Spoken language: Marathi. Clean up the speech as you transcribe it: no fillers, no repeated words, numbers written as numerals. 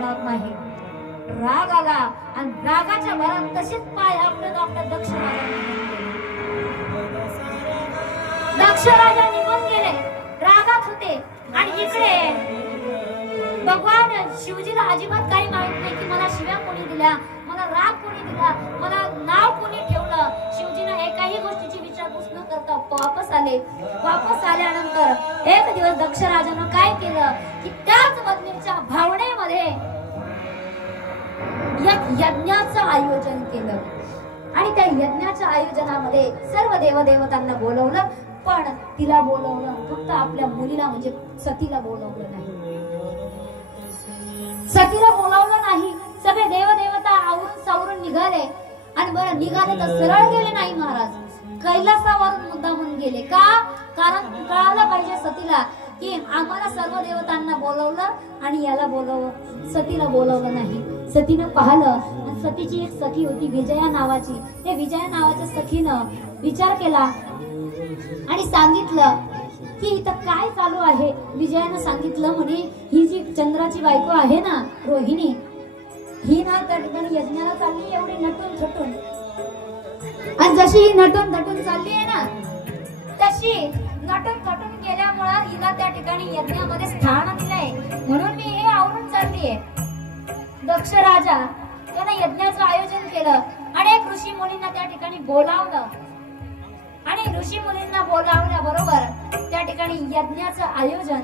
जाणार नाही. राग आला आणि रागाच्या भरात तसेच पाय आपले डॉक्टर दक्ष राजा निघून गेले. रागात होते आणि इकडे भगवान शिवजीला अजिबात काही माहित नाही की मला शिव्या कोणी दिल्या, मला राग कोणी दिला, मला नाव कोणी ठेवलं. शिवजीने एकाही गोष्टीची विचारपूस न करता वापस आले. वापस आल्यानंतर एक दिवस दक्ष राजानं काय केलं की त्याच बदलीच्या भावनेमध्ये एक यज्ञाचं आयोजन केलं आणि त्या यज्ञाच्या आयोजनामध्ये सर्व देवदेवतांना बोलवलं, पण तिला बोलवलं फक्त आपल्या मुलीला म्हणजे सतीला बोलवलं नाही. सतीला बोलवलं नाही. सगळे देवदेवता आवरून सावरून निघाले आणि बरं निघाले तर सरळ गेले नाही महाराज, कैलासावरून मुद्दामून गेले. का? कारण कळायला पाहिजे सतीला की आम्हाला सर्व देवतांना बोलवलं आणि याला सतीला बोलवलं नाही. सतीनं पाहिलं, सतीची एक सखी होती विजया नावाची. त्या विजया नावाच्या सखीनं विचार केला आणि सांगितलं की इथं काय चालू आहे. विजयानं सांगितलं म्हणे ही जी चंद्राची बायको आहे ना रोहिणी, ही ना त्या ठिकाणी यज्ञाला चालली एवढी नटून थटून, आणि जशी ही नटून थटून चालली आहे ना तशी नटून थटून गेल्यामुळे हिला त्या ठिकाणी यज्ञामध्ये स्थान दिलंय, म्हणून मी हे आवरून चाललीये. दक्ष राजा त्याने यज्ञाचं आयोजन केलं. अनेक ऋषी मुलींना त्या ठिकाणी बोलावलं आणि ऋषी मुलींना बोलावल्या बरोबर त्या ठिकाणी यज्ञाचं आयोजन